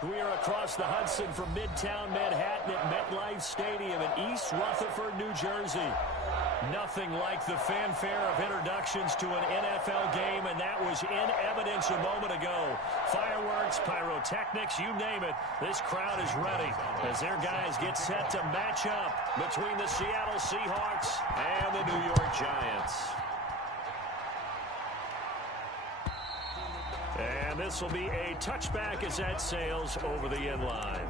We are across the Hudson from Midtown Manhattan at MetLife Stadium in East Rutherford, New Jersey. Nothing like the fanfare of introductions to an NFL game, and that was in evidence a moment ago. Fireworks, pyrotechnics, you name it, this crowd is ready as their guys get set to match up between the Seattle Seahawks and the New York Giants. And this will be a touchback as that sails over the end line.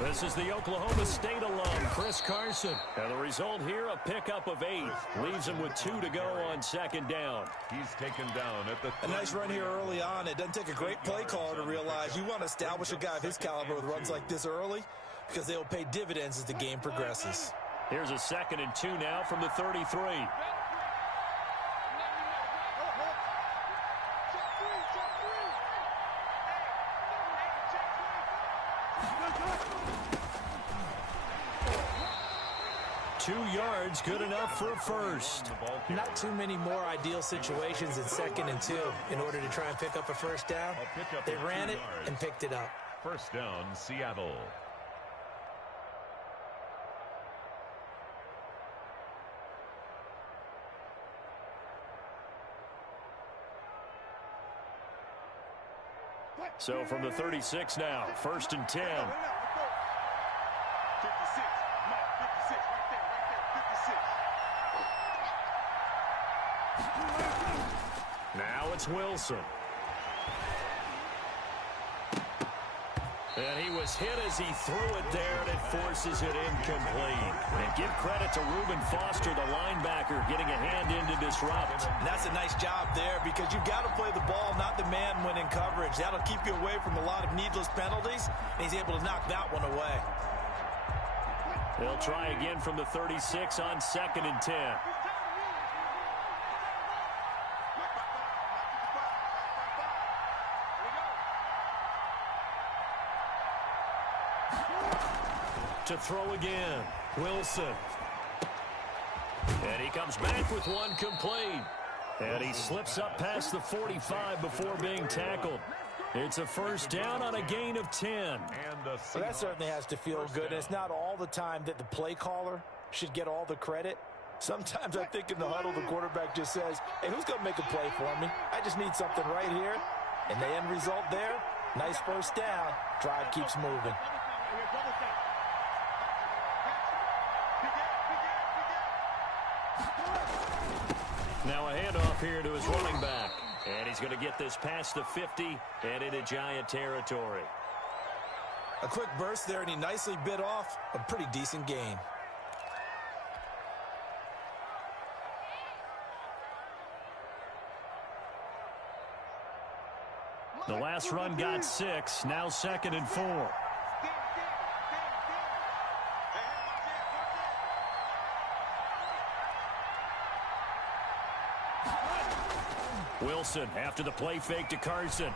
This is the Oklahoma State alum, Chris Carson. And the result here, a pickup of 8. Leaves him with 2 to go on second down. He's taken down at the... A nice run here early on. It doesn't take a great play caller to realize you want to establish a guy of his caliber with runs like this early because they will pay dividends as the game progresses. Here's a 2nd and 2 now from the 33. Yards, good enough for a first. Not too many more ideal situations in 2nd and 2 in order to try and pick up a first down. They ran it and picked it up. First down, Seattle. So from the 36 now, 1st and 10. Now it's Wilson. And he was hit as he threw it there, and it forces it incomplete. And give credit to Reuben Foster, the linebacker, getting a hand in to disrupt. And that's a nice job there because you've got to play the ball, not the man when in coverage. That'll keep you away from a lot of needless penalties, and he's able to knock that one away. They'll try again from the 36 on 2nd and 10. To throw again, Wilson. And he comes back with one complete. And he slips up past the 45 before being tackled. It's a first down on a gain of 10. Well, that certainly has to feel good. It's not all the time that the play caller should get all the credit. Sometimes I think in the huddle, the quarterback just says, hey, who's going to make a play for me? I just need something right here. And the end result there, nice first down. Drive keeps moving. Now a handoff here to his running back. And he's going to get this past the 50 and into Giant territory. A quick burst there, and he nicely bit off a pretty decent gain. The last run got 6, now 2nd and 4. Wilson after the play fake to Carson.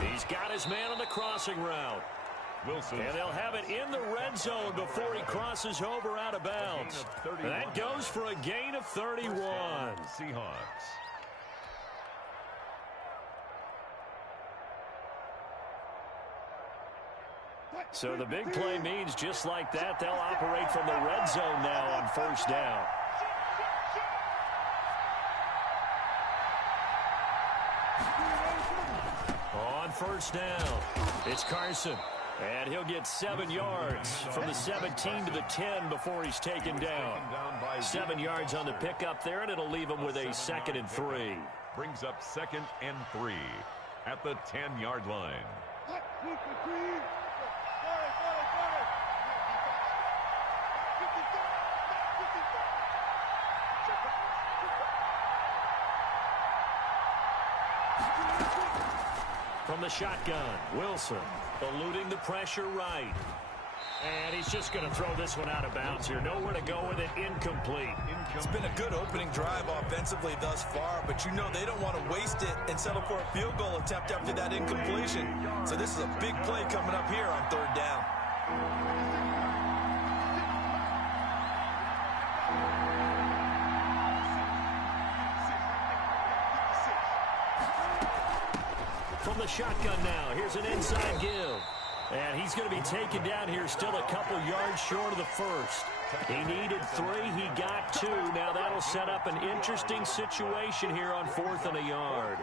He's got his man on the crossing route. Wilson. And they'll have it in the red zone before he crosses over out of bounds. And that goes for a gain of 31. Seahawks. So the big play means just like that, they'll operate from the red zone now on first down. On first down, it's Carson. And he'll get 7 yards from the 17 to the 10 before he's taken down. 7 yards on the pickup there, and it'll leave him with a 2nd and 3. Brings up 2nd and 3 at the 10-yard line. From the shotgun, Wilson eluding the pressure right. And he's just going to throw this one out of bounds here. Nowhere to go with it. Incomplete. It's been a good opening drive offensively thus far, but you know they don't want to waste it and settle for a field goal attempt after that incompletion. So this is a big play coming up here on third down. From the shotgun now, here's an inside give. And he's going to be taken down here, still a couple yards short of the first. He needed 3, he got 2. Now that'll set up an interesting situation here on 4th and a yard.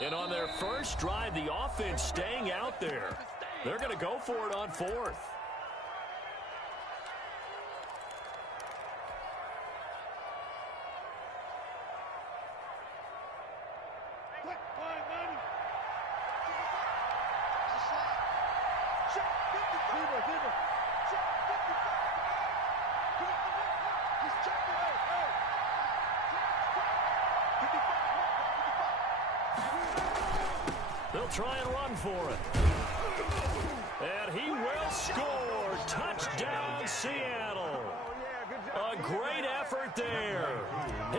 And on their first drive, the offense staying out there. They're going to go for it on 4th. They'll try and run for it. And he will score. Touchdown, Seattle. A great effort there.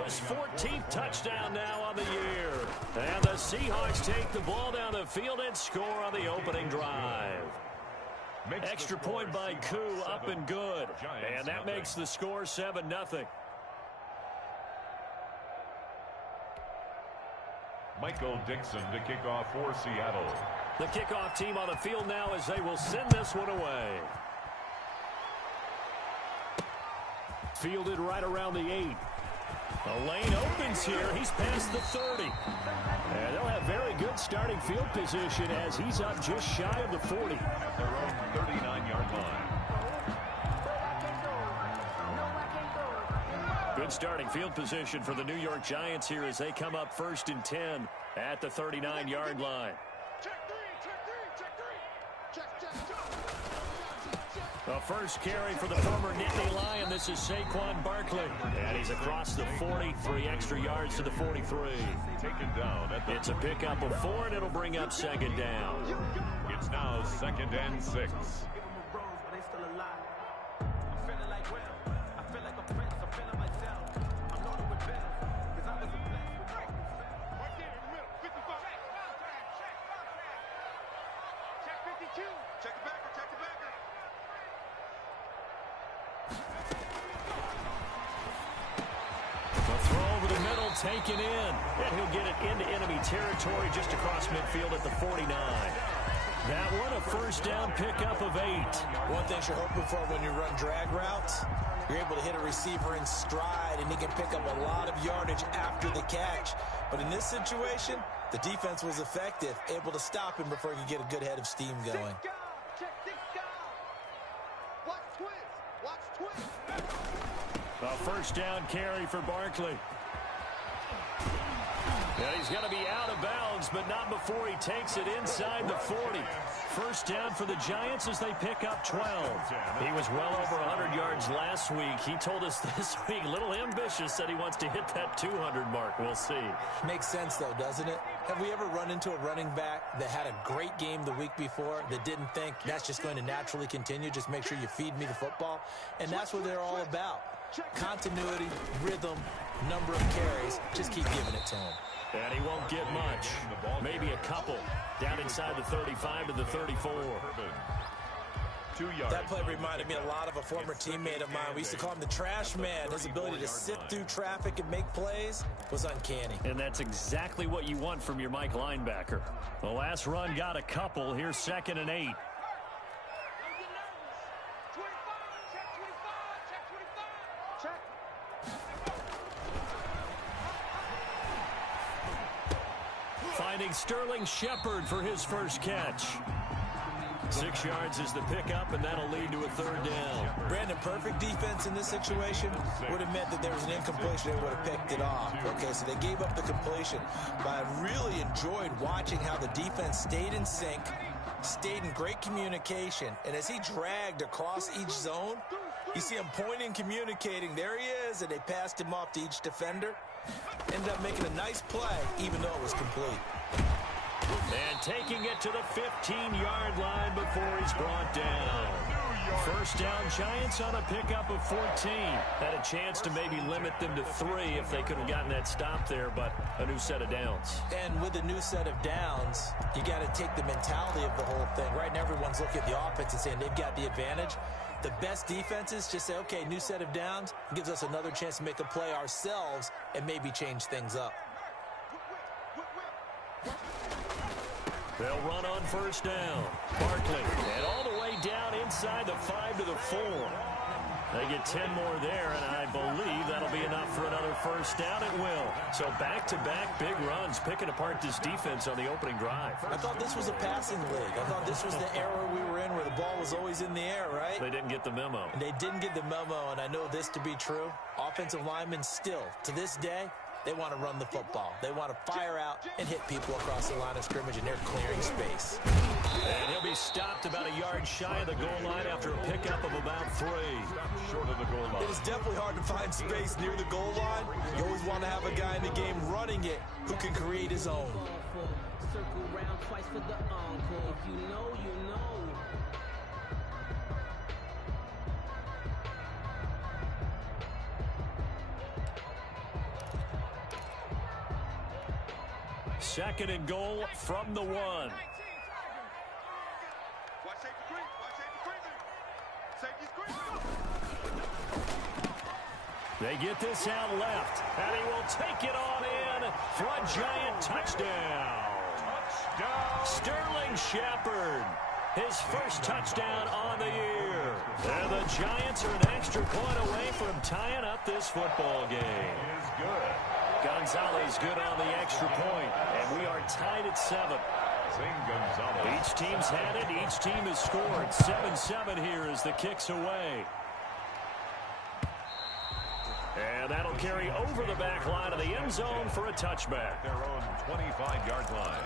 His 14th touchdown now on the year. And the Seahawks take the ball down the field and score on the opening drive. Extra point by Koo, up and good. And that makes the score 7-0. Michael Dixon to kick off for Seattle. The kickoff team on the field now as they will send this one away. Fielded right around the 8. The lane opens here. He's past the 30. And they'll have very good starting field position as he's up just shy of the 40. At their own 39-yard line. Good starting field position for the New York Giants here as they come up 1st and 10 at the 39-yard line. The first carry for the former Nittany Lion. This is Saquon Barkley. And he's across the 40, 3 extra yards to the 43. Taken down at the... It's a pickup of 4, and it'll bring up 2nd down. It's now 2nd and 6. Taken in, and he'll get it into enemy territory just across midfield at the 49. That one a first down pickup of 8. One thing you're hoping for when you run drag routes, you're able to hit a receiver in stride, and he can pick up a lot of yardage after the catch. But in this situation, the defense was effective, able to stop him before he could get a good head of steam going. A first down carry for Barkley. And he's going to be out of bounds, but not before he takes it inside the 40. First down for the Giants as they pick up 12. He was well over 100 yards last week. He told us this week, a little ambitious, said he wants to hit that 200 mark. We'll see. Makes sense, though, doesn't it? Have we ever run into a running back that had a great game the week before that didn't think that's just going to naturally continue? Just make sure you feed me the football. And that's what they're all about. Continuity, rhythm, number of carries. Just keep giving it to him. And he won't get much. Maybe a couple. Down inside the 35 to the 34. 2 yards. That play reminded me a lot of a former teammate of mine. We used to call him the trash man. His ability to sift through traffic and make plays was uncanny. And that's exactly what you want from your Mike linebacker. The last run got a couple. Here's 2nd and 8. Sterling Shepard for his first catch. 6 yards is the pickup, and that'll lead to a third down. Brandon, perfect defense in this situation would have meant that there was an incompletion. They would have picked it off. Okay, so they gave up the completion. But I really enjoyed watching how the defense stayed in sync, stayed in great communication. And as he dragged across each zone, you see him pointing, communicating. There he is, and they passed him off to each defender. Ended up making a nice play, even though it was complete. And taking it to the 15-yard line before he's brought down. First down, Giants on a pickup of 14. Had a chance to maybe limit them to 3 if they could have gotten that stop there, but a new set of downs. And with a new set of downs, you got to take the mentality of the whole thing. Right now, everyone's looking at the offense and saying they've got the advantage. The best defenses just say, okay, new set of downs, gives us another chance to make a play ourselves and maybe change things up. They'll run on first down. Barkley, and all the way down inside the 5 to the 4. They get 10 more there, and I believe that'll be enough for another first down. It will. So back-to-back big runs, picking apart this defense on the opening drive. I thought this was a passing league. I thought this was the era we were in where the ball was always in the air, right? They didn't get the memo. And they didn't get the memo, and I know this to be true. Offensive linemen still, to this day, they want to run the football. They want to fire out and hit people across the line of scrimmage, and they're clearing space. And he'll be stopped about a yard shy of the goal line after a pickup of about 3. Short of the goal line. It is definitely hard to find space near the goal line. You always want to have a guy in the game running it who can create his own. Circle round twice for the encore. If you know, you know. Second and goal from the 1. They get this out left, and he will take it on in for a Giant touchdown. Sterling Shepard, his first touchdown on the year. And the Giants are an extra point away from tying up this football game. Is good. Gonzalez good on the extra point, and we are tied at 7. Zane Gonzalez. Each team's had it. Each team has scored. 7-7 here as the kick's away. And that'll carry over the back line of the end zone for a touchback. Their own 25-yard line.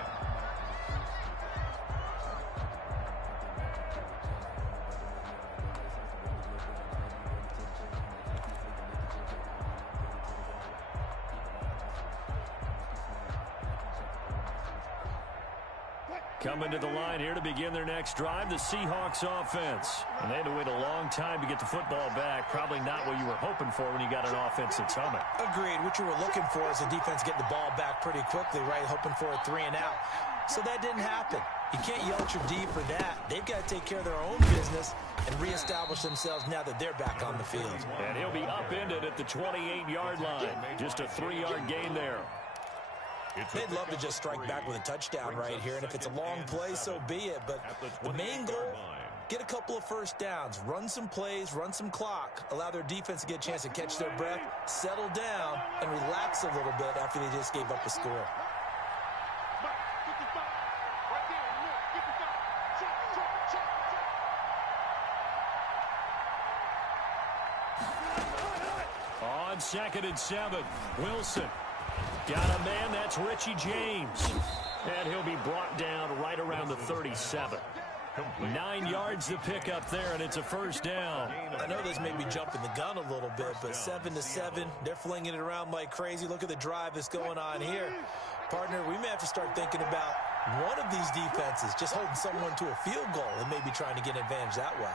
Coming to the line here to begin their next drive, the Seahawks offense. And they had to wait a long time to get the football back. Probably not what you were hoping for when you got an offense that's humming. Agreed. What you were looking for is the defense getting the ball back pretty quickly, right? Hoping for a 3 and out. So that didn't happen. You can't yell at your D for that. They've got to take care of their own business and reestablish themselves now that they're back on the field. And he'll be upended at the 28-yard line. Just a 3-yard gain there. They'd love to just strike back with a touchdown right here, and if it's a long play, so be it. But the main goal, get a couple of first downs, run some plays, run some clock, allow their defense to get a chance to catch their breath, settle down, and relax a little bit after they just gave up a score. On 2nd and 7, Wilson. Got a man, that's Richie James. And he'll be brought down right around the 37. 9 yards to pick up there, and it's a first down. I know this may be jumping the gun a little bit, but 7-7, they're flinging it around like crazy. Look at the drive that's going on here. Partner, we may have to start thinking about one of these defenses just holding someone to a field goal and maybe trying to get an advantage that way.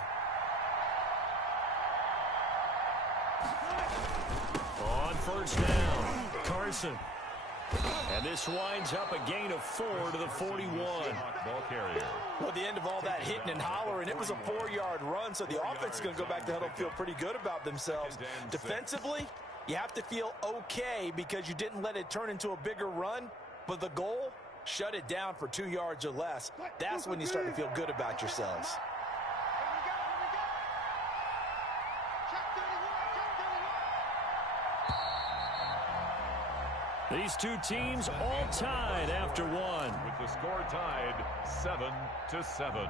On first down, Carson. And this winds up a gain of 4 to the 41. Ball carrier. Well, at the end of all that hitting and hollering, it was a 4-yard run, so the offense is going to go back to huddle and feel pretty good about themselves. Defensively, you have to feel okay because you didn't let it turn into a bigger run, but the goal, shut it down for 2 yards or less. That's when you start to feel good about yourselves. These two teams all tied after one. With the score tied 7-7.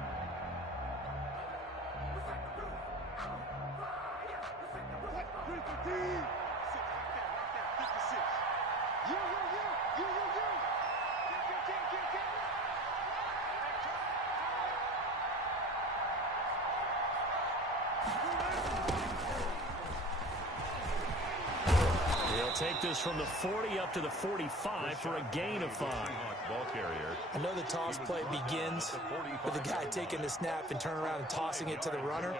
Take this from the 40 up to the 45 for a gain of 5. Ball carrier. I know the toss play begins with the guy taking the snap and turning around and tossing it to the runner.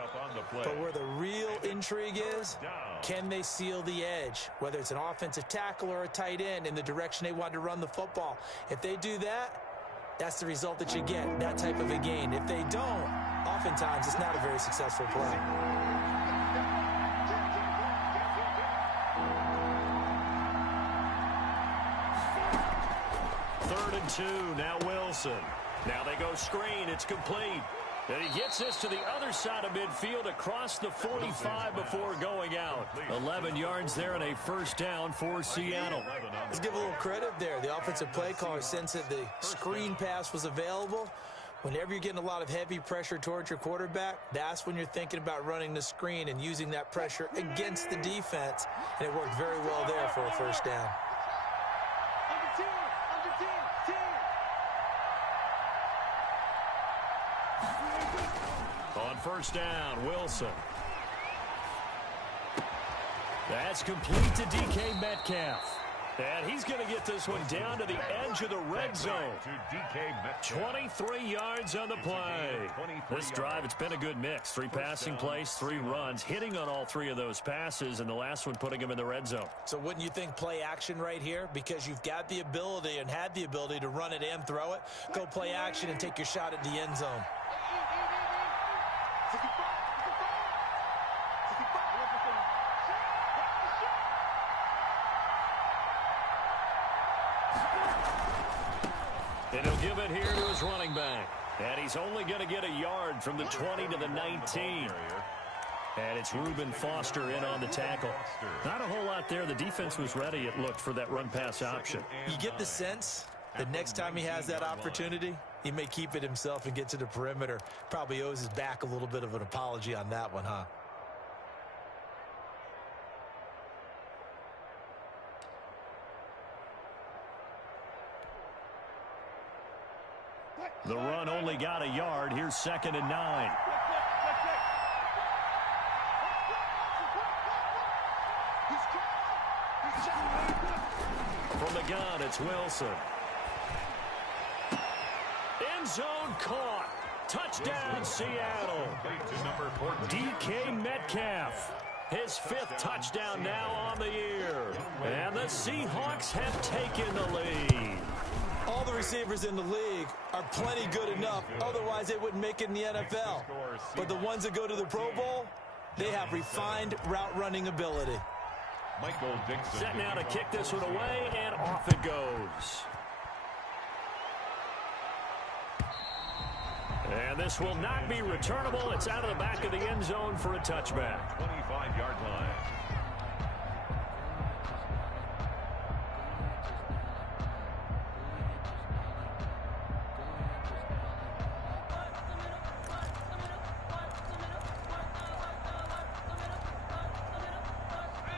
But where the real intrigue is, can they seal the edge? Whether it's an offensive tackle or a tight end in the direction they want to run the football. If they do that, that's the result that you get, that type of a gain. If they don't, oftentimes it's not a very successful play. 3rd and 2, now Wilson. Now they go screen, it's complete. And he gets this to the other side of midfield across the 45 before going out. 11 yards there and a first down for Seattle. Let's give a little credit there. The offensive play caller sensed that the screen pass was available. Whenever you're getting a lot of heavy pressure towards your quarterback, that's when you're thinking about running the screen and using that pressure against the defense. And it worked very well there for a first down. On first down, Wilson. That's complete to DK Metcalf. And he's going to get this one down to the edge of the red zone. 23 yards on the play. This drive, it's been a good mix. 3 passing plays, 3 runs, hitting on all 3 of those passes, and the last one putting him in the red zone. So wouldn't you think play action right here? Because you've got the ability and had the ability to run it and throw it. Go play action and take your shot at the end zone. And he'll give it here to his running back. And he's only going to get a yard from the 20 to the 19. And it's Reuben Foster in on the tackle. Not a whole lot there. The defense was ready, it looked, for that run-pass option. You get the sense that next time he has that opportunity, he may keep it himself and get to the perimeter. Probably owes his back a little bit of an apology on that one, huh? The run only got a yard. Here's 2nd and 9. From the gun, it's Wilson. End zone caught. Touchdown, Seattle. DK Metcalf. His 5th touchdown now on the year. And the Seahawks have taken the lead. All the receivers in the league are plenty good enough. Otherwise, they wouldn't make it in the NFL. But the ones that go to the Pro Bowl, they have refined route running ability. Michael Dixon. Set now to kick this one away, and off it goes. And this will not be returnable. It's out of the back of the end zone for a touchback. 25-yard line.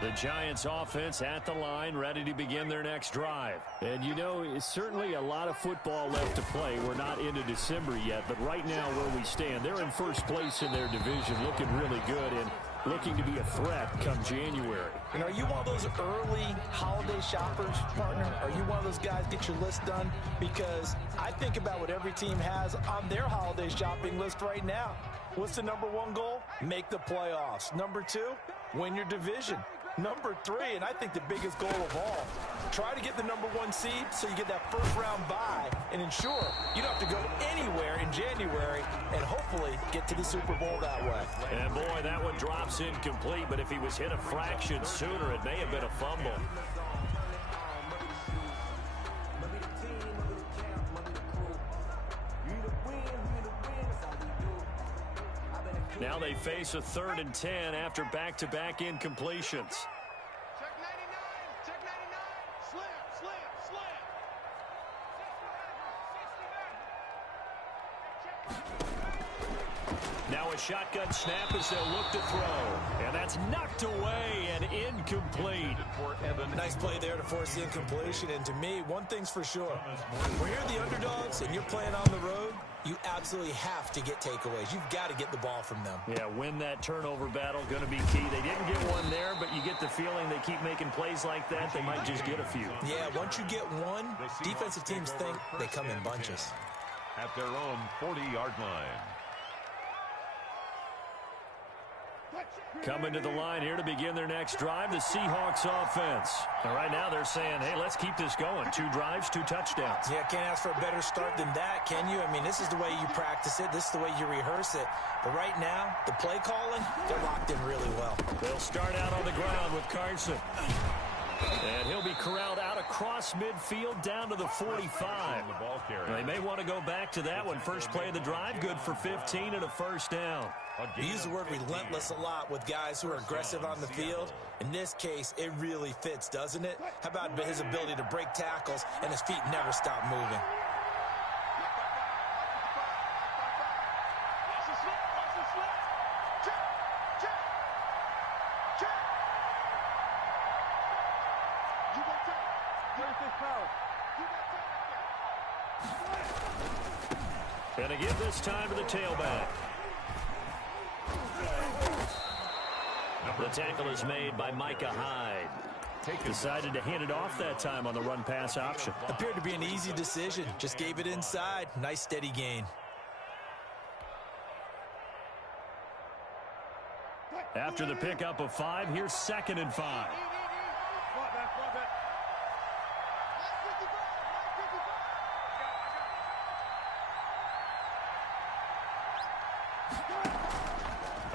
The Giants offense at the line, ready to begin their next drive. And you know, it's certainly a lot of football left to play. We're not into December yet, but right now where we stand, they're in first place in their division, looking really good and looking to be a threat come January. And are you one of those early holiday shoppers, partner? Are you one of those guys get your list done? Because I think about what every team has on their holiday shopping list right now. What's the #1 goal? Make the playoffs. #2, win your division. #3, and I think the biggest goal of all, try to get the #1 seed so you get that first-round bye and ensure you don't have to go anywhere in January and hopefully get to the Super Bowl that way. And, boy, that one drops incomplete, but if he was hit a fraction sooner, it may have been a fumble. Now they face a 3rd and 10 after back-to-back incompletions. Check 99, check 99, slip, slip. Now a shotgun snap as they'll look to throw. And that's knocked away and incomplete. Nice play there to force the incompletion. And to me, one thing's for sure. When you're the underdogs and you're playing on the road, you absolutely have to get takeaways. You've got to get the ball from them. Yeah, win that turnover battle, going to be key. They didn't get one there, but you get the feeling they keep making plays like that, they might just get a few. Yeah, once you get one, defensive teams think they come in bunches. At their own 40-yard line. Coming to the line here to begin their next drive, the Seahawks offense. And right now they're saying, hey, let's keep this going. 2 drives, 2 touchdowns. Yeah, can't ask for a better start than that, can you? I mean, this is the way you practice it. This is the way you rehearse it. But right now, the play calling, they're locked in really well. They'll start out on the ground with Carson. And he'll be corralled out across midfield down to the 45. They may want to go back to that one. First play of the drive, good for 15 and a first down. We use the word relentless a lot with guys who are aggressive on the field. In this case, it really fits, doesn't it? How about his ability to break tackles and his feet never stop moving? And again this time to the tailback. The tackle is made by Micah Hyde. Decided to hand it off that time on the run-pass option. Appeared to be an easy decision. Just gave it inside. Nice steady gain. After the pickup of 5, here's 2nd and 5.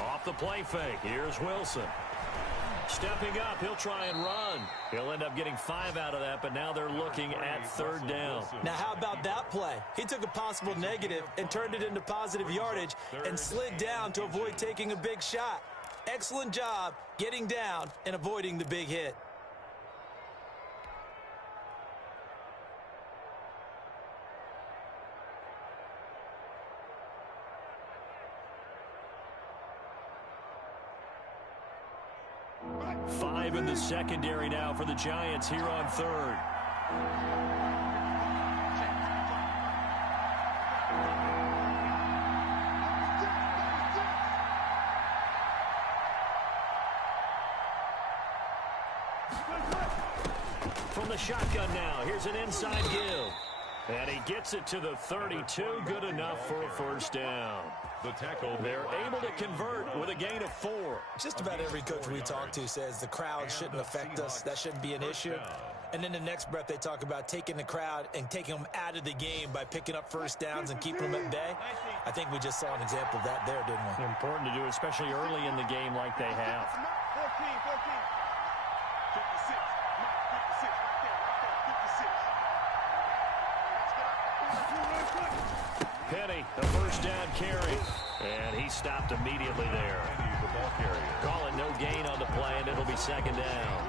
Off the play fake. Here's Wilson. Stepping up, he'll try and run. He'll end up getting 5 out of that, but now they're looking at 3rd down. Now, how about that play? He took a possible negative and turned it into positive yardage and slid down to avoid taking a big shot. Excellent job getting down and avoiding the big hit. Five in the secondary now for the Giants here on 3rd. From the shotgun now, here's an inside give. And he gets it to the 32, good enough for a first down. The tackle. They're able to convert with a gain of 4. Just about every coach we talk to says the crowd shouldn't affect us. That shouldn't be an issue. And in the next breath, they talk about taking the crowd and taking them out of the game by picking up first downs and keeping them at bay. I think we just saw an example of that there, didn't we? Important to do, especially early in the game like they have. 56. Penny, the first down carry. And he stopped immediately there. Call it no gain on the play, and it'll be 2nd down.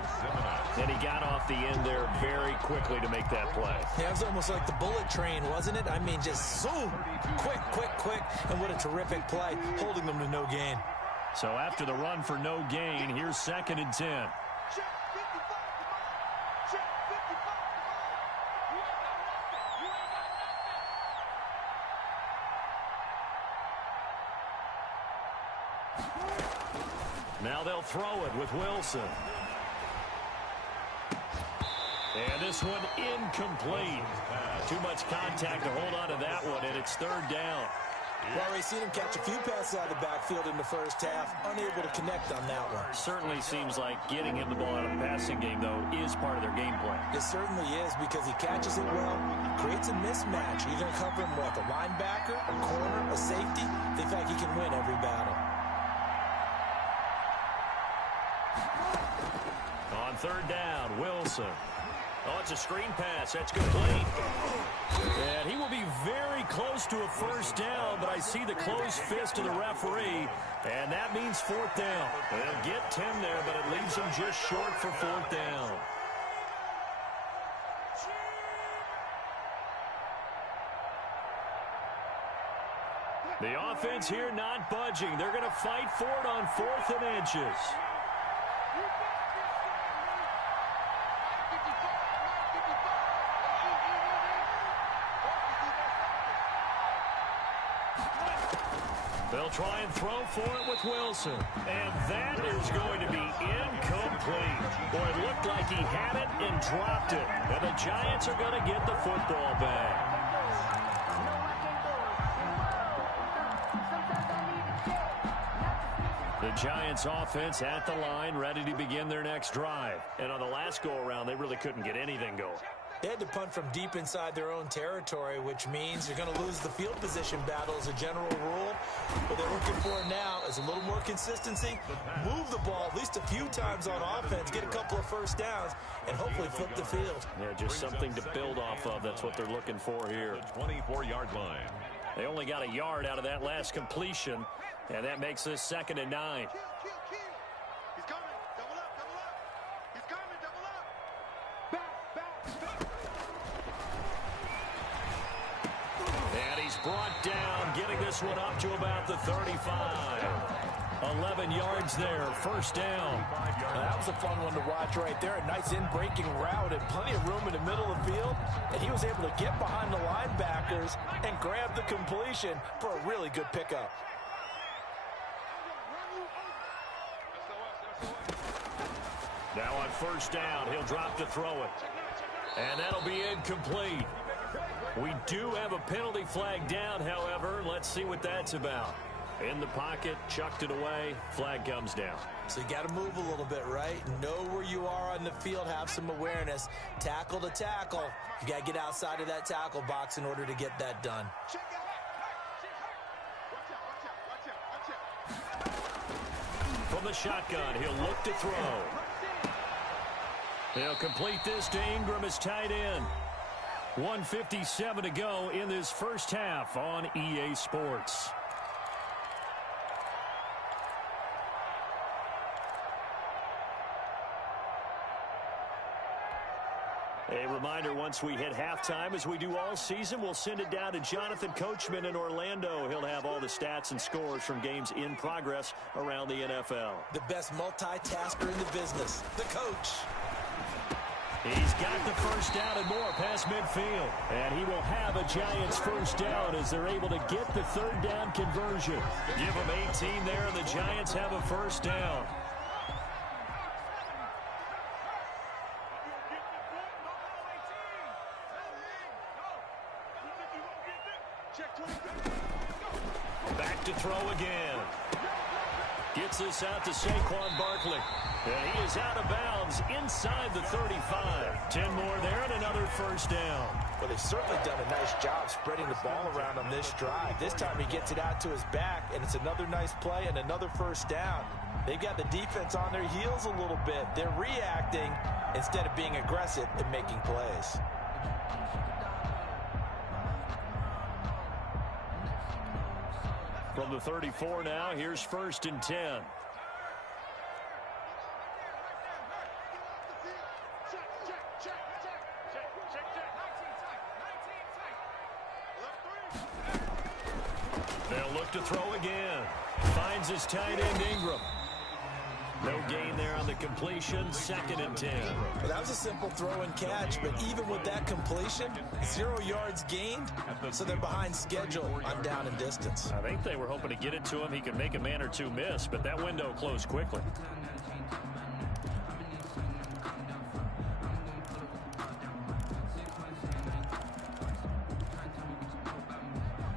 And he got off the end there very quickly to make that play. Yeah, it was almost like the bullet train, wasn't it? I mean, just zoom. Quick, quick, quick. And what a terrific play, holding them to no gain. So after the run for no gain, here's 2nd and 10. Now they'll throw it with Wilson. And this one incomplete. Too much contact to hold on to that one, and it's 3rd down. Well, we've seen him catch a few passes out of the backfield in the first half, unable to connect on that one. Certainly seems like getting him the ball out of the passing game, though, is part of their game plan. It certainly is, because he catches it well, creates a mismatch. You're going to cover him with a linebacker, a corner, a safety. They think he can win every battle. On 3rd down, Wilson. Oh, it's a screen pass. That's complete. And he will be very close to a first down, but I see the closed fist of the referee, and that means 4th down. They'll get 10 there, but it leaves them just short for 4th down. The offense here not budging. They're going to fight for it on 4th and inches. They'll try and throw for it with Wilson. And that is going to be incomplete. Boy, it looked like he had it and dropped it. And the Giants are going to get the football back. The Giants offense at the line, ready to begin their next drive. And on the last go-around, they really couldn't get anything going. They had to punt from deep inside their own territory, which means you're going to lose the field position battle as a general rule. What they're looking for now is a little more consistency, move the ball at least a few times on offense, get a couple of first downs, and hopefully flip the field. Yeah, just something to build off of. That's what they're looking for here. 24-yard line. They only got a yard out of that last completion, and that makes this 2nd and 9. He's coming. Double up. He's coming. Double up. Back. And he's brought down, getting this one up to about the 35. 11 yards there, first down. That was a fun one to watch right there. A nice in-breaking route and plenty of room in the middle of the field. And he was able to get behind the linebackers and grab the completion for a really good pickup. Now on first down, he'll drop to throw it. And that'll be incomplete. We do have a penalty flag down, however. Let's see what that's about. In the pocket, chucked it away, flag comes down. So you got to move a little bit, right? Know where you are on the field, have some awareness. Tackle to tackle. You got to get outside of that tackle box in order to get that done. From the shotgun, he'll look to throw. He'll complete this to Ingram as tight end. 1:57 to go in this first half on EA Sports. A reminder, once we hit halftime, as we do all season, we'll send it down to Jonathan Coachman in Orlando. He'll have all the stats and scores from games in progress around the NFL. The best multitasker in the business, the coach. He's got the first down and more past midfield. And he will have a Giants first down as they're able to get the 3rd down conversion. Give them 18 there, and the Giants have a first down. Back to throw again. Gets this out to Saquon Barkley. And he is out of bounds inside the 35. 10 more there and another first down. Well, they've certainly done a nice job spreading the ball around on this drive. This time he gets it out to his back, and it's another nice play and another first down. They've got the defense on their heels a little bit. They're reacting instead of being aggressive and making plays. From the 34 now, here's 1st and 10. They'll look to throw again. Finds his tight end Ingram. No gain there on the completion. 2nd and 10. Well, that was a simple throw and catch, but even with that completion, 0 yards gained, so they're behind schedule on down and distance. I think they were hoping to get it to him. He could make a man or two miss, but that window closed quickly.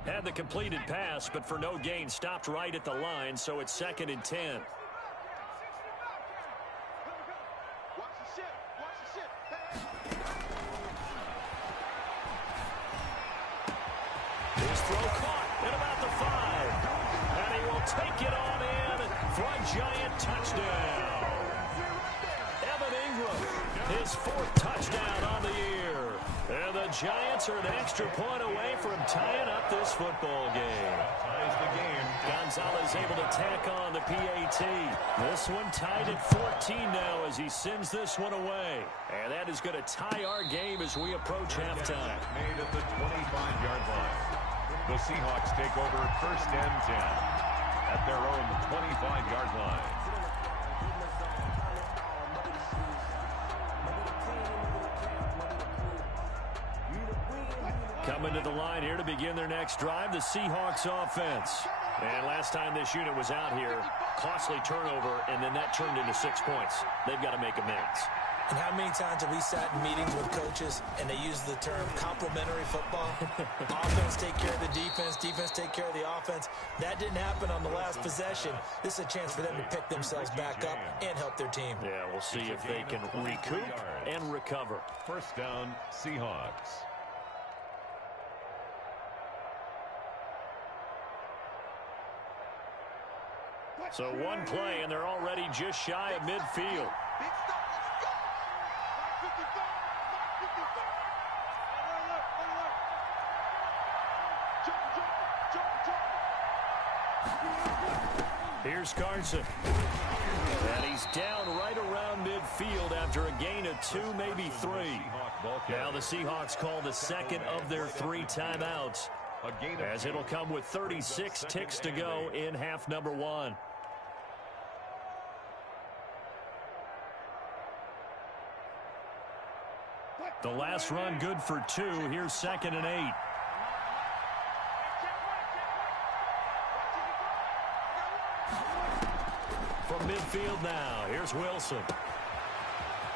Had the completed pass, but for no gain, stopped right at the line, so it's 2nd and 10. His throw caught at about the 5. And he will take it on in for a Giant touchdown. Evan Ingram, his 4th touchdown on the year. And the Giants are an extra point away from tying up this football game. Ties the game. Gonzalez able to tack on the PAT. This one tied at 14 now as he sends this one away. And that is going to tie our game as we approach halftime. Made at the 25-yard line. The Seahawks take over 1st and 10 at their own 25-yard line. Coming to the line here to begin their next drive, the Seahawks offense. And last time this unit was out here, costly turnover, and then that turned into 6 points. They've got to make amends. And how many times have we sat in meetings with coaches and they use the term complementary football? Offense take care of the defense, defense take care of the offense. That didn't happen on the last possession. This is a chance for them to pick themselves back up and help their team. Yeah, we'll see if they can recoup and recover. 1st down, Seahawks. So one play, and they're already just shy of midfield. Big stop. Let's go. 55. 55. Alert. Jump. Here's Carson. And he's down right around midfield after a gain of 2, maybe 3. Now the Seahawks call the second of their 3 timeouts, as it'll come with 36 ticks to go in half number 1. The last run good for 2. Here's 2nd and 8. From midfield now, here's Wilson.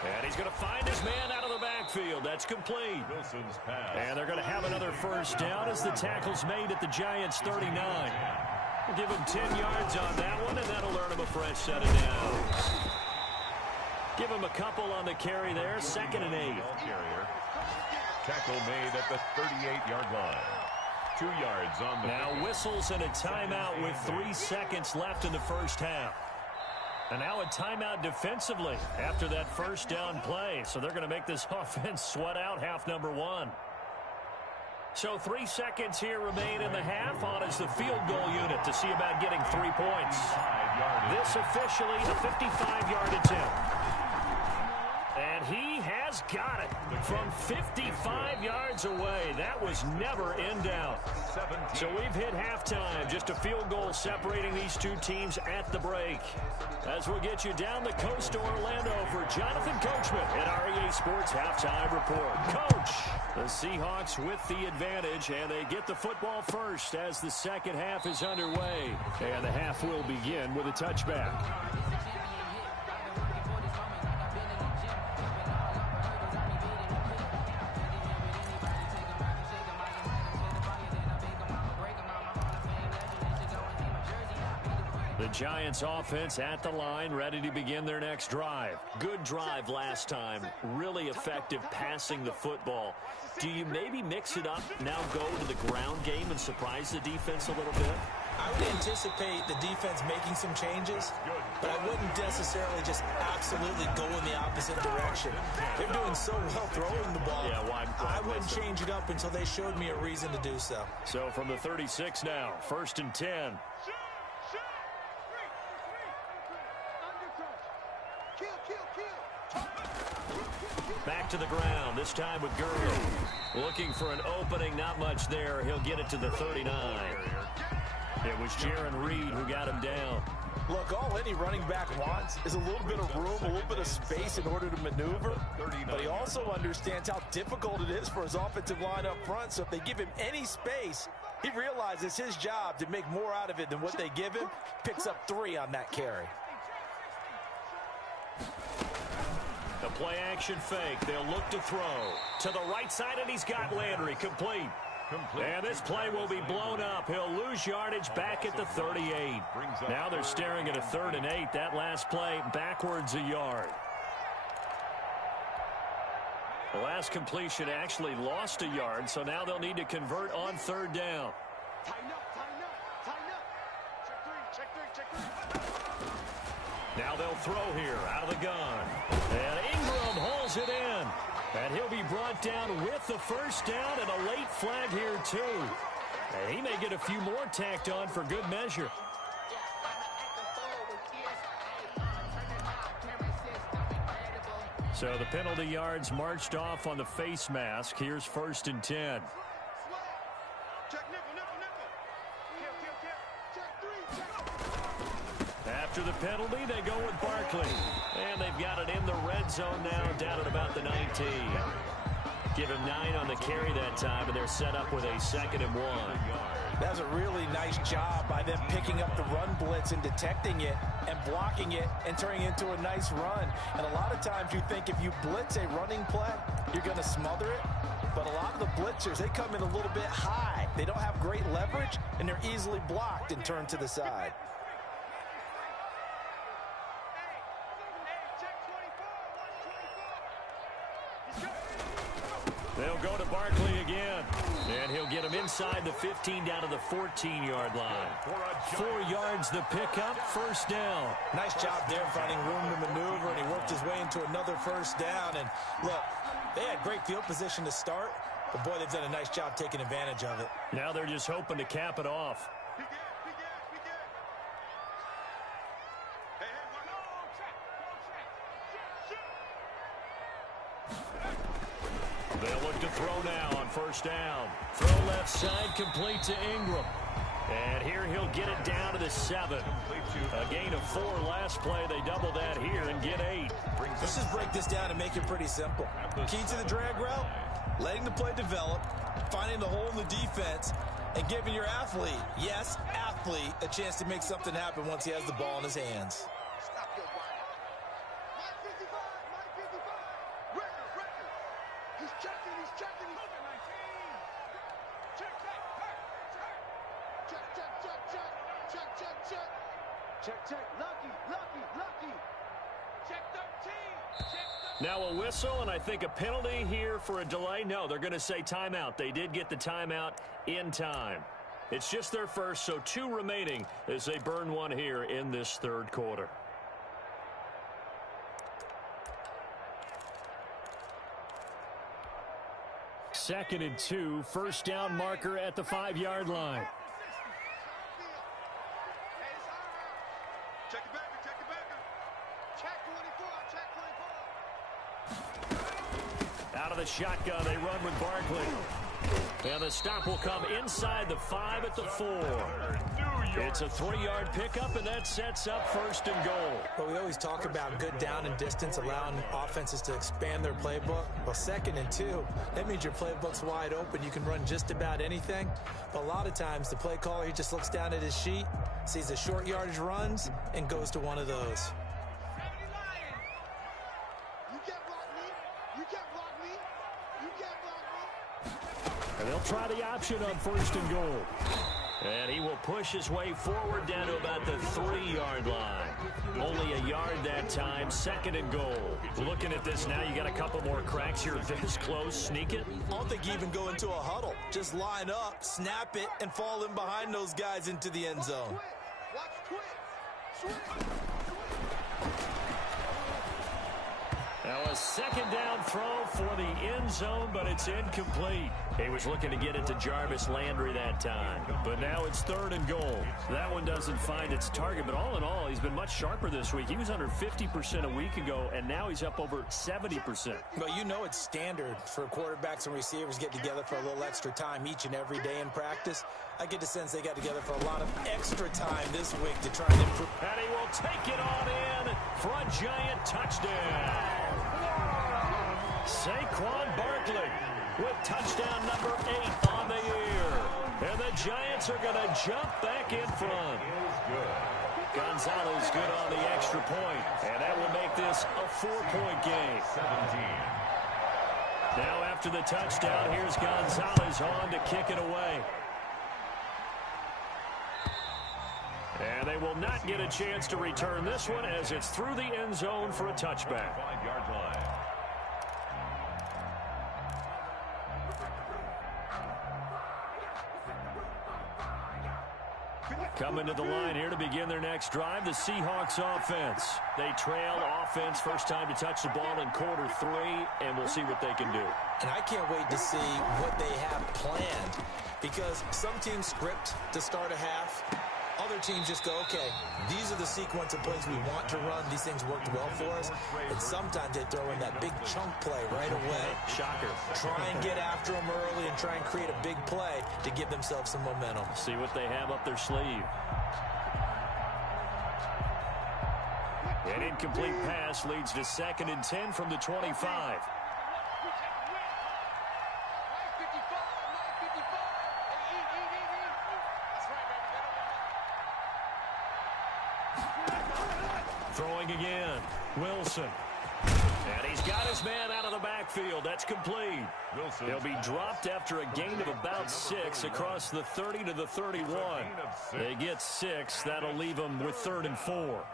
And he's going to find his man out of the backfield. That's complete. Wilson's pass. And they're going to have another 1st down as the tackle's made at the Giants' 39. We'll give him 10 yards on that one, and that'll earn him a fresh set of downs. Give him a couple on the carry there. 2nd and 8. Tackle made at the 38-yard line. 2 yards on the... Now whistles and a timeout with 3 seconds left in the 1st half. And now a timeout defensively after that 1st down play. So they're going to make this offense sweat out half number 1. So 3 seconds here remain in the half. On is the field goal unit to see about getting 3 points. This officially a 55-yard attempt. And he has got it from 55 yards away. That was never in doubt. So we've hit halftime. Just a field goal separating these 2 teams at the break. As we'll get you down the coast to Orlando for Jonathan Coachman at REA Sports Halftime Report. Coach, the Seahawks with the advantage, and they get the football first as the 2nd half is underway. And the half will begin with a touchback. The Giants offense at the line, ready to begin their next drive. Good drive last time. Really effective passing the football. Do you maybe mix it up, now go to the ground game and surprise the defense a little bit? I would anticipate the defense making some changes, but I wouldn't necessarily just absolutely go in the opposite direction. They're doing so well throwing the ball. Yeah, I wouldn't change it up until they showed me a reason to do so. So from the 36 now, 1st and 10. Back to the ground, this time with Gurley. Looking for an opening, not much there. He'll get it to the 39. It was Jaron Reed who got him down. Look, all any running back wants is a little bit of room, a little bit of space in order to maneuver. But he also understands how difficult it is for his offensive line up front. So if they give him any space, he realizes his job to make more out of it than what they give him. Picks up 3 on that carry. The play action fake. They'll look to throw to the right side, and he's got Landry complete. And this play will be blown up. He'll lose yardage back at the 38. Now they're staring at a 3rd and 8. That last play backwards a yard. The last completion actually lost a yard, so now they'll need to convert on 3rd down. Now they'll throw here out of the gun. And Ingram holds it in. And he'll be brought down with the 1st down and a late flag here too. And he may get a few more tacked on for good measure. So the penalty yards marched off on the face mask. Here's 1st and 10. Check nickel. After the penalty, they go with Barkley. And they've got it in the red zone now, down at about the 19. Give him 9 on the carry that time, and they're set up with a 2nd and 1. That was a really nice job by them picking up the run blitz and detecting it and blocking it and turning it into a nice run. And a lot of times you think if you blitz a running play, you're going to smother it. But a lot of the blitzers, they come in a little bit high. They don't have great leverage, and they're easily blocked and turned to the side. They'll go to Barkley again. And he'll get him inside the 15 down to the 14-yard line. 4 yards the pickup, 1st down. Nice job there finding room to maneuver, and he worked his way into another 1st down. And look, they had great field position to start, but boy, they've done a nice job taking advantage of it. Now they're just hoping to cap it off. They'll look to throw now on 1st down. Throw left side, complete to Ingram. And here he'll get it down to the 7. A gain of 4 last play. They double that here and get 8. Let's just break this down and make it pretty simple. Key to the drag route, letting the play develop, finding the hole in the defense, and giving your athlete, yes, athlete, a chance to make something happen once he has the ball in his hands. Stop your whining. Mike 55, Mike 55. Record. He's checking, he's checking. Look at 19. Check. Lucky. Check 13. Now a whistle, and I think a penalty here for a delay. No, they're going to say timeout. They did get the timeout in time. It's just their first, so 2 remaining as they burn 1 here in this 3rd quarter. Second and 2, 1st down marker at the 5-yard line. Check it back. Check 24. Out of the shotgun, they run with Barkley. And the stop will come inside the 5 at the 4. It's a 3-yard pickup, and that sets up 1st and goal. But we always talk about good down and distance, allowing offenses to expand their playbook. Well, 2nd and 2, that means your playbook's wide open. You can run just about anything. But a lot of times, the play caller, he just looks down at his sheet, sees the short yardage runs, and goes to one of those. And they'll try the option on 1st and goal. And he will push his way forward down to about the 3-yard line. Only a yard that time, 2nd and goal. Looking at this now, you got a couple more cracks here. This close, sneak it. I don't think you even go into a huddle. Just line up, snap it, and fall in behind those guys into the end zone. Now a 2nd down throw for the end zone, but it's incomplete. He was looking to get it to Jarvis Landry that time. But now it's 3rd and goal. That one doesn't find its target, but all in all, he's been much sharper this week. He was under 50% a week ago, and now he's up over 70%. But you know it's standard for quarterbacks and receivers get together for a little extra time each and every day in practice. I get the sense they got together for a lot of extra time this week to try and improve. And he will take it on in for a giant touchdown. Saquon Barkley with touchdown number 8 on the year. And the Giants are going to jump back in front. Gonzalez good on the extra point. And that will make this a 4-point game. 17. Now after the touchdown, here's Gonzalez on to kick it away. And they will not get a chance to return this one as it's through the end zone for a touchback. 5-yard line. Coming to the line here to begin their next drive, the Seahawks offense. They trail offense, first time to touch the ball in quarter 3, and we'll see what they can do. And I can't wait to see what they have planned, because some teams script to start a half, Other teams just go, okay, these are the sequence of plays we want to run. These things worked well for us. And sometimes they throw in that big chunk play right away. Shocker. Try and get after them early and try and create a big play to give themselves some momentum. See what they have up their sleeve. An incomplete pass leads to 2nd and 10 from the 25. Throwing again. Wilson. And he's got his man out of the backfield. That's complete. He'll be dropped after a gain of about 6 across the 30 to the 31. They get 6. That'll leave them with 3rd and 4.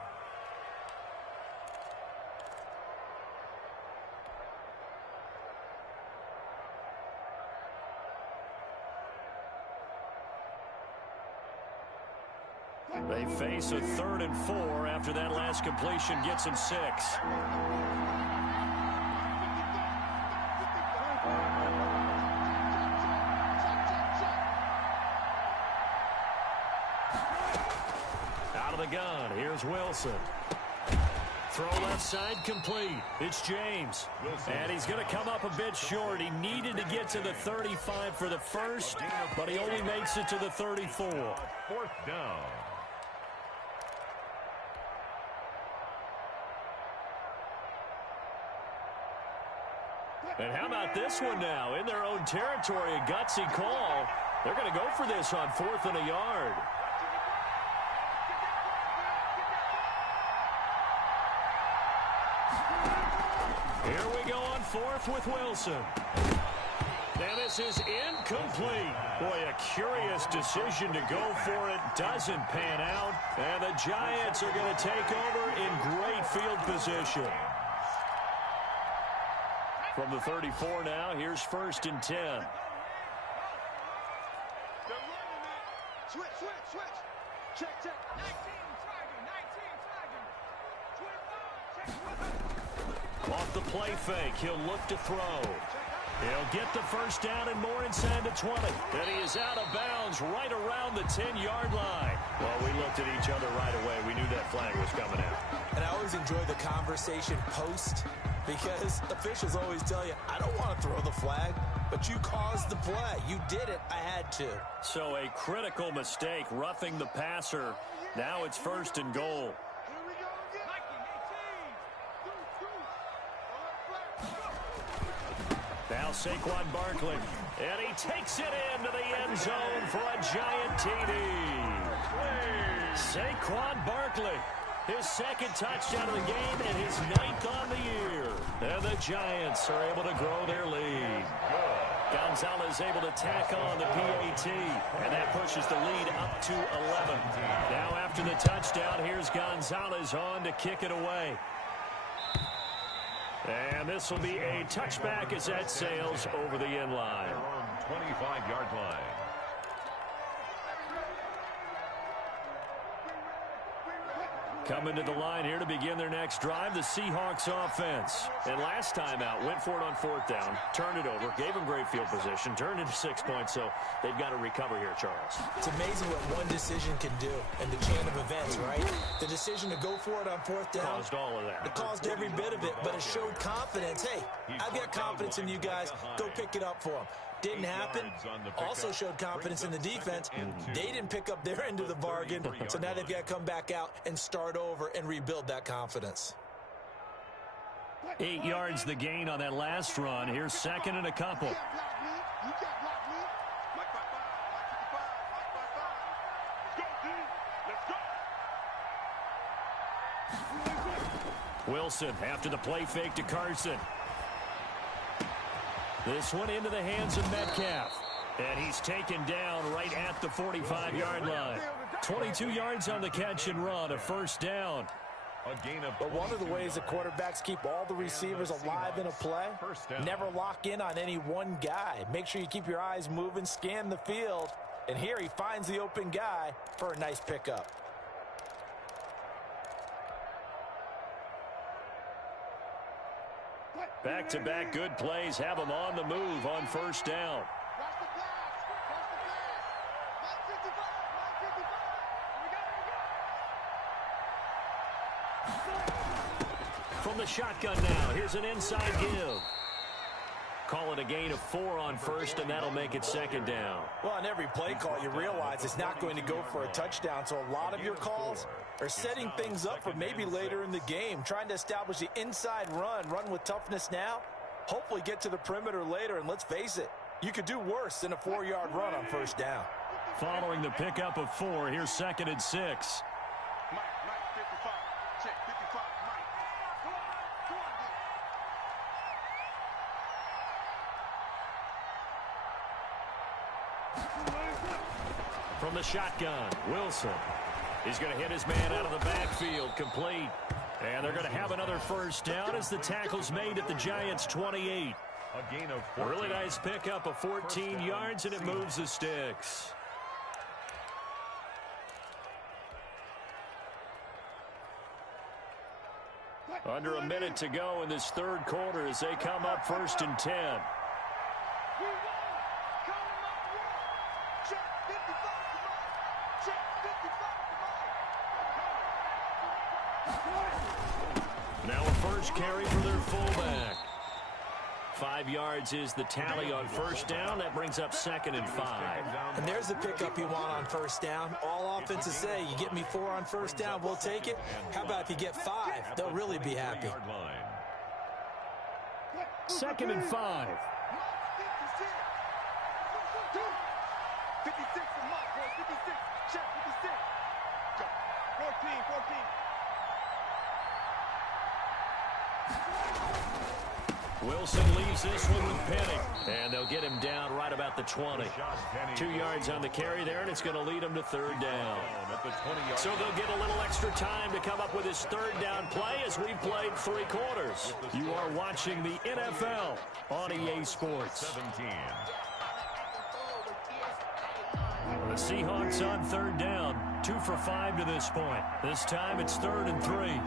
They face a 3rd and 4 after that last completion gets them 6. Out of the gun, here's Wilson. Throw left side complete. It's James. And he's going to come up a bit short. He needed to get to the 35 for the first, but he only makes it to the 34. 4th down. And how about this one now? In their own territory, a gutsy call. They're going to go for this on 4th and a yard. Here we go on 4th with Wilson. And this is incomplete. Boy, a curious decision to go for it. Doesn't pan out. And the Giants are going to take over in great field position. From the 34 now, here's 1st and 10. Switch. Check. 19 flagging. Off the play fake, he'll look to throw. He'll get the first down and more inside the 20. And he is out of bounds right around the 10-yard line. Well, we looked at each other right away. We knew that flag was coming out. And I always enjoy the conversation post, because officials always tell you, I don't want to throw the flag, but you caused the play. You did it. I had to. So a critical mistake, roughing the passer. Now it's 1st and goal. Here we go again. Now Saquon Barkley. And he takes it into the end zone for a giant TD. Saquon Barkley. His 2nd touchdown of the game and his 9th on the year. And the Giants are able to grow their lead. Gonzalez able to tack on the PAT. And that pushes the lead up to 11. Now after the touchdown, here's Gonzalez on to kick it away. And this will be a touchback as that sails over the end line. 25-yard line. Coming to the line here to begin their next drive, the Seahawks offense. And last time out, went for it on 4th down, turned it over, gave them great field position, turned into 6 points, so they've got to recover here, Charles. It's amazing what one decision can do in the chain of events, right? The decision to go for it on 4th down. Caused all of that. It caused every bit of it, but it showed confidence. Hey, I've got confidence in you guys. Go pick it up for them. Didn't happen. Also showed confidence in the defense. They didn't pick up their end of the bargain, so now they've got to come back out and start over and rebuild that confidence. 8 yards the gain on that last run. Here's 2nd and a couple. You can't block me. Mike 55. Let's go. Wilson after the play fake to Carson. This one into the hands of Metcalf. And he's taken down right at the 45-yard line. 22 yards on the catch and run, a 1st down. But one of the ways the quarterbacks keep all the receivers alive in a play, never lock in on any one guy. Make sure you keep your eyes moving, scan the field. And here he finds the open guy for a nice pickup. Back-to-back good plays have him on the move on 1st down. Watch the pass. Mike 55. From the shotgun now, here's an inside give. Call it a gain of 4 on first, and that'll make it 2nd down. Well, on every play call, you realize it's not going to go for a touchdown, so a lot of your calls are setting things up for maybe later in the game, trying to establish the inside run with toughness now, hopefully get to the perimeter later, and let's face it, you could do worse than a 4-yard run on first down. Following the pickup of 4, here's 2nd and 6. Mike, 55. Check, 55, Mike. Go on. From the shotgun, Wilson. He's going to hit his man out of the backfield, complete. And they're going to have another first down as the tackle's made at the Giants' 28. A gain of A 14. really nice pickup of 14 yards, and it moves the sticks. Under a minute to go in this 3rd quarter as they come up 1st and 10. We won. Call him up, run. Check, 55 to Mike. Check, 55 to Mike. Now a first carry for their fullback. 5 yards is the tally on first down. That brings up 2nd and 5. And there's the pickup you want on first down. All offenses say, you get me 4 on first down, we'll take it. How about if you get 5? They'll really be happy. 2nd and 5. 56. 56 for Mike, boy. 56. Check, 56. Go. 14. Wilson leaves this one with Penny. And they'll get him down right about the 20. 2 yards on the carry there, and it's going to lead him to 3rd down. So they'll get a little extra time to come up with his 3rd down play as we've played 3 quarters. You are watching the NFL on EA Sports. 17. The Seahawks on 3rd down. 2 for 5 to this point. This time it's 3rd and 3.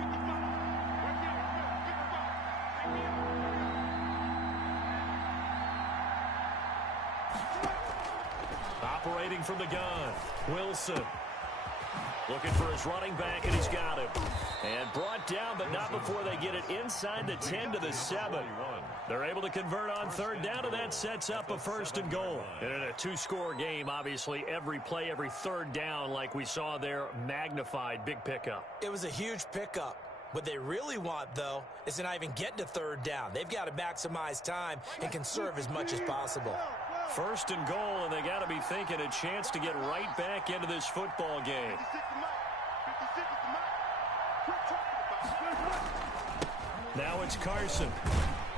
Operating from the gun, Wilson. Looking for his running back, and he's got him. And brought down, but not before they get it inside the 10 to the 7. They're able to convert on 3rd down, and that sets up a 1st and goal. And in a 2-score game, obviously, every play, every 3rd down, like we saw there, magnified. Big pickup. It was a huge pickup. What they really want, though, is to not even get to 3rd down. They've got to maximize time and conserve as much as possible. 1st and goal, and they got to be thinking a chance to get right back into this football game. 56 to Mike. 56 to Mike. Quit talking about it. Now it's Carson.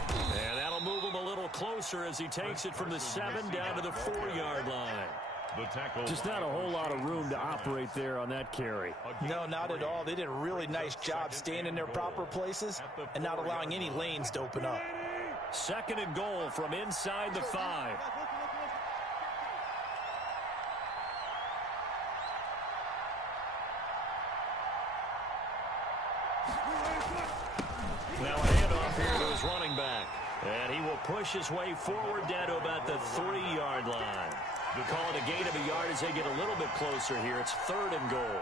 And that'll move him a little closer as he takes it from the 7 down to the 4-yard line. The tackle. Just not a whole lot of room to operate there on that carry. No, not at all. They did a really nice job staying in their proper places and not allowing any lanes to open up. 2nd and goal from inside the 5. Now a handoff here to his running back. And he will push his way forward down to about the 3-yard line. We call it a gain of a yard as they get a little bit closer here. It's 3rd and goal.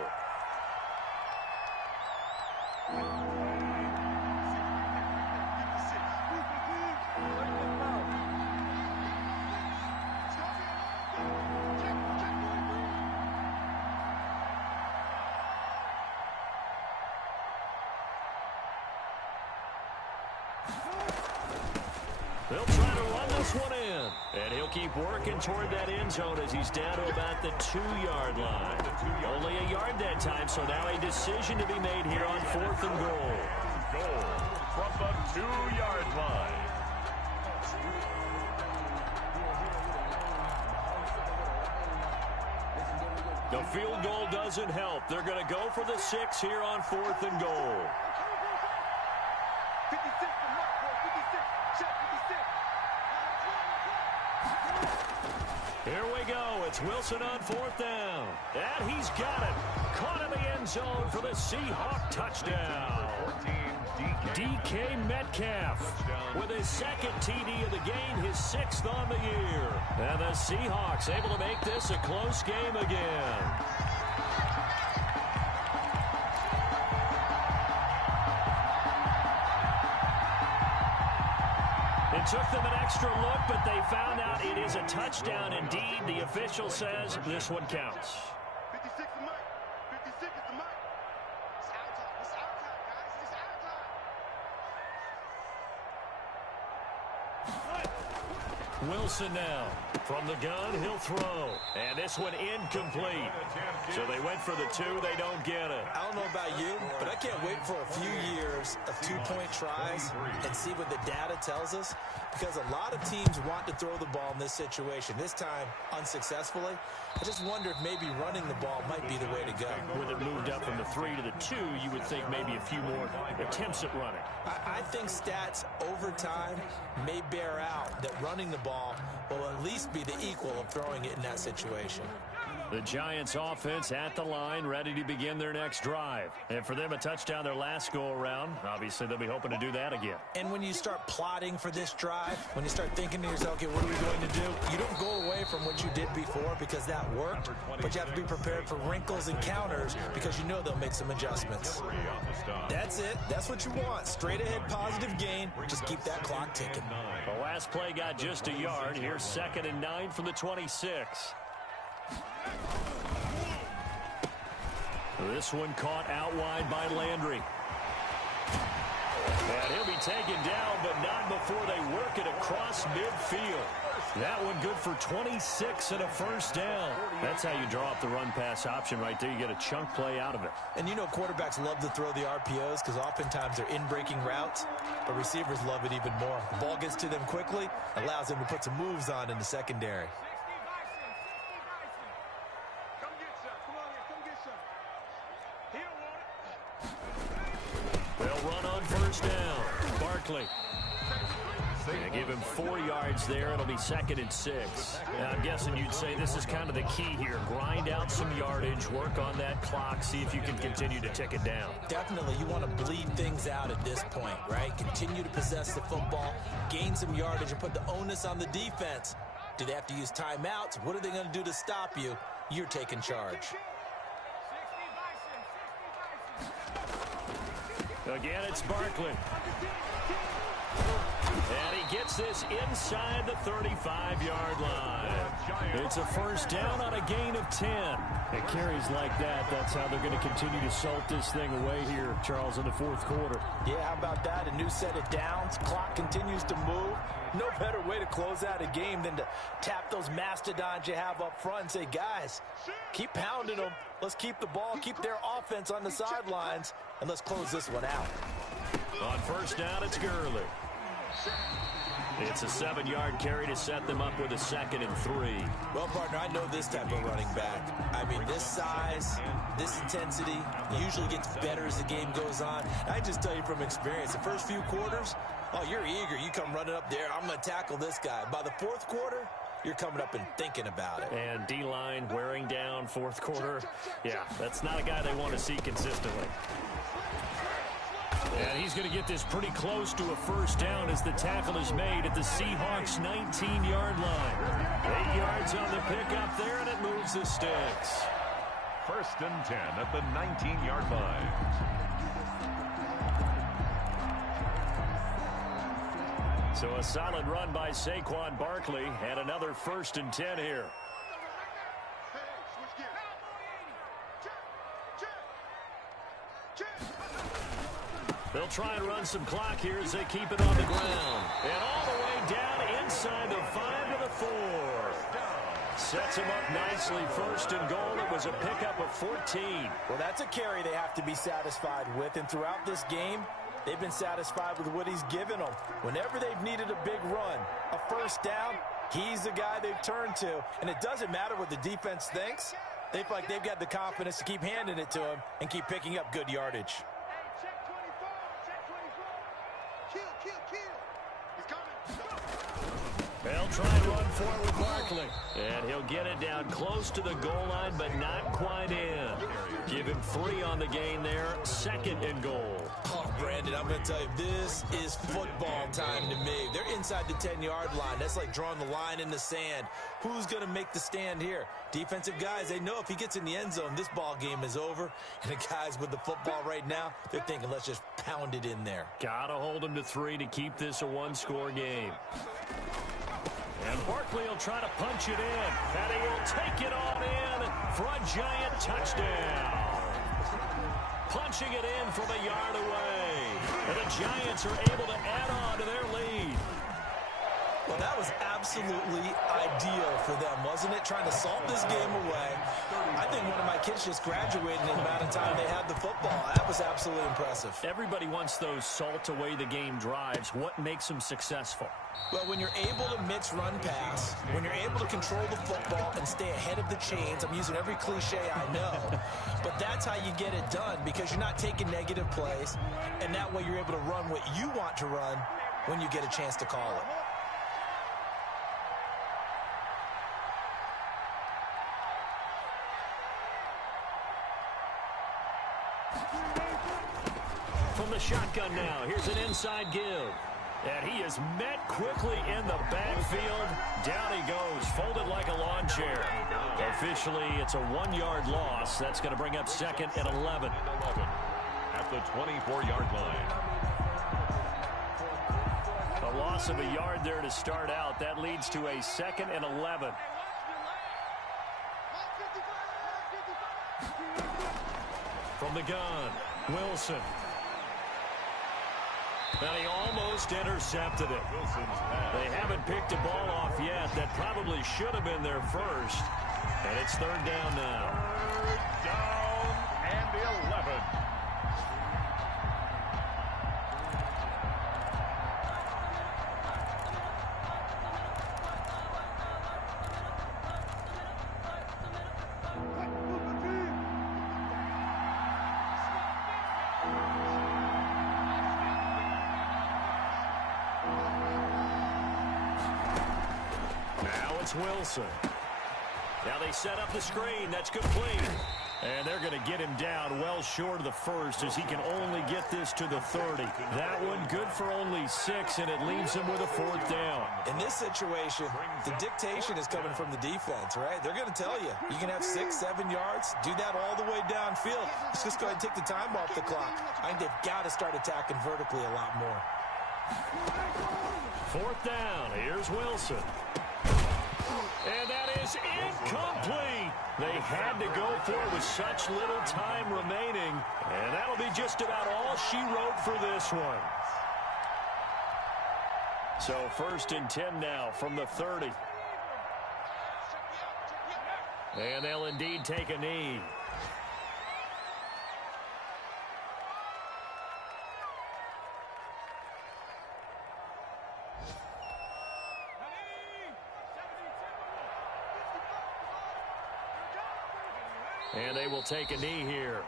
They'll try to run this one in. And he'll keep working toward that end zone as he's down to about the 2-yard line. Only a yard that time, so now a decision to be made here on 4th and goal. Goal from the 2-yard line. The field goal doesn't help. They're going to go for the 6 here on 4th and goal. 56 to Mike, boy. 56. Check, 56. Here we go. It's Wilson on 4th down. And he's got it. Caught in the end zone for the Seahawk touchdown. 14, DK Metcalf with his 2nd TD of the game, his 6th on the year. And the Seahawks able to make this a close game again. took them an extra look, but they found out it is a touchdown indeed. The official says this one counts. 56 is Mike. 56 is the Mike. It's out time. It's out time, guys. It's out time. Wilson now. From the gun, he'll throw. And this one incomplete. So they went for the two. They don't get it. I don't know about you, but I can't wait for a few years of two-point tries and see what the data tells us, because a lot of teams want to throw the ball in this situation. This time, unsuccessfully. I just wonder if maybe running the ball might be the way to go. With it moved up from the 3 to the 2, you would think maybe a few more attempts at running. I think stats over time may bear out that running the ball will at least be the equal of throwing it in that situation. The Giants offense at the line, ready to begin their next drive. And for them, a touchdown their last go-around. Obviously, they'll be hoping to do that again. And when you start plotting for this drive, when you start thinking to yourself, okay, what are we going to do? You don't go away from what you did before because that worked, but you have to be prepared for wrinkles and counters because you know they'll make some adjustments. That's it. That's what you want. Straight ahead positive gain. Just keep that clock ticking. The last play got just a yard. Here's 2nd and 9 from the 26. This one caught out wide by Landry. And he'll be taken down, but not before they work it across midfield. That one good for 26 and a first down. That's how you draw up the run-pass option right there. You get a chunk play out of it. And you know quarterbacks love to throw the RPOs because oftentimes they're in-breaking routes, but receivers love it even more. The ball gets to them quickly, allows them to put some moves on in the secondary. Come get some. Come on here. Come get some. He don't want it. They'll run on first down. Barkley. And give him 4 yards there. It'll be 2nd and 6. Now, I'm guessing you'd say this is kind of the key here. Grind out some yardage, work on that clock, see if you can continue to tick it down. Definitely, you want to bleed things out at this point, right? Continue to possess the football, gain some yardage, and put the onus on the defense. Do they have to use timeouts? What are they going to do to stop you? You're taking charge. Again, it's Barkley. And he gets this inside the 35-yard line. It's a first down on a gain of 10. It carries like that. That's how they're going to continue to salt this thing away here, Charles, in the 4th quarter. Yeah, how about that? A new set of downs. Clock continues to move. No better way to close out a game than to tap those mastodons you have up front and say, guys, keep pounding them. Let's keep the ball, keep their offense on the sidelines, and let's close this one out. On first down, it's Gurley. It's a 7-yard carry to set them up with a 2nd and 3. Well, partner, I know this type of running back. I mean, this size, this intensity usually gets better as the game goes on. I just tell you from experience, the first few quarters, oh, you're eager. You come running up there, I'm going to tackle this guy. By the 4th quarter, you're coming up and thinking about it. And D-line wearing down 4th quarter. Yeah, that's not a guy they want to see consistently. And he's going to get this pretty close to a first down as the tackle is made at the Seahawks' 19-yard line. 8 yards on the pickup there, and it moves the sticks. 1st and 10 at the 19-yard line. So a solid run by Saquon Barkley, and another 1st and 10 here. Hey, switch gears. Check. They'll try and run some clock here as they keep it on the ground. And all the way down inside the 5 to the 4. Sets him up nicely. 1st and goal. It was a pickup of 14. Well, that's a carry they have to be satisfied with. And throughout this game, they've been satisfied with what he's given them. Whenever they've needed a big run, a first down, he's the guy they've turned to. And it doesn't matter what the defense thinks. They feel like they've got the confidence to keep handing it to him and keep picking up good yardage. They'll try and run for it with Barkley. And he'll get it down close to the goal line, but not quite in. Give him 3 on the gain there. 2nd and goal. Oh, Brandon, I'm going to tell you, this is football time to me. They're inside the 10-yard line. That's like drawing the line in the sand. Who's going to make the stand here? Defensive guys, they know if he gets in the end zone, this ball game is over. And the guys with the football right now, they're thinking, let's just pound it in there. Got to hold him to 3 to keep this a 1-score game. And Barkley will try to punch it in. And he will take it on in for a giant touchdown. Punching it in from a yard away. And the Giants are able to add on to their lead. Well, that was absolutely ideal for them, wasn't it? Trying to salt this game away. I think one of my kids just graduated in the amount of time they had the football. That was absolutely impressive. Everybody wants those salt away the game drives. What makes them successful? Well, when you're able to mix run pass, when you're able to control the football and stay ahead of the chains, I'm using every cliche I know, but that's how you get it done because you're not taking negative plays, and that way you're able to run what you want to run when you get a chance to call it. From the shotgun now, here's an inside give. And he is met quickly in the backfield. Down he goes, folded like a lawn chair. Officially, it's a 1-yard loss. That's going to bring up 2nd and 11. At the 24-yard line. A loss of a yard there to start out. That leads to a 2nd and 11. From the gun, Wilson. Now he almost intercepted it. They haven't picked a ball off yet. That probably should have been their first. And it's 3rd down now. 3rd down and 11. Wilson. Now they set up the screen. That's complete. And they're going to get him down well short of the first as he can only get this to the 30. That one good for only 6, and it leaves him with a 4th down. In this situation, the dictation is coming from the defense, right? They're going to tell you, you can have 6, 7 yards, do that all the way downfield. Let's just go ahead and take the time off the clock. I think they've got to start attacking vertically a lot more. 4th down. Here's Wilson. And that is incomplete. They had to go for it with such little time remaining. And that'll be just about all she wrote for this one. So 1st and 10 now from the 30. And they'll indeed take a knee. And they will take a knee here.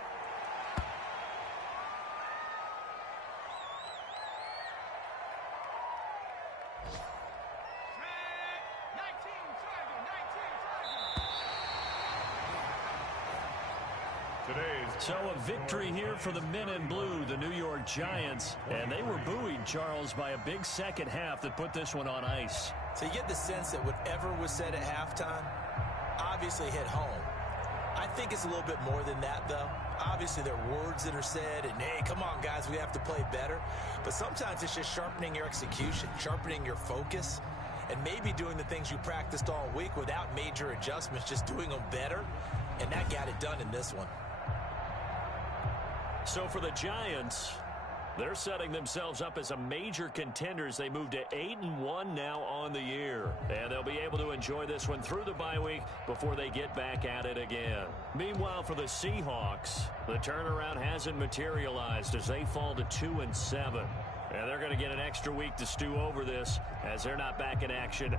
So a victory here for the men in blue, the New York Giants. And they were buoyed, Charles, by a big second half that put this one on ice. So you get the sense that whatever was said at halftime obviously hit home. I think it's a little bit more than that, though. Obviously, there are words that are said, and, hey, come on, guys, we have to play better. But sometimes it's just sharpening your execution, sharpening your focus, and maybe doing the things you practiced all week without major adjustments, just doing them better, and that got it done in this one. So for the Giants, they're setting themselves up as a major contender as they move to 8-1 now on the year. And they'll be able to enjoy this one through the bye week before they get back at it again. Meanwhile, for the Seahawks, the turnaround hasn't materialized as they fall to 2-7. And they're going to get an extra week to stew over this as they're not back in action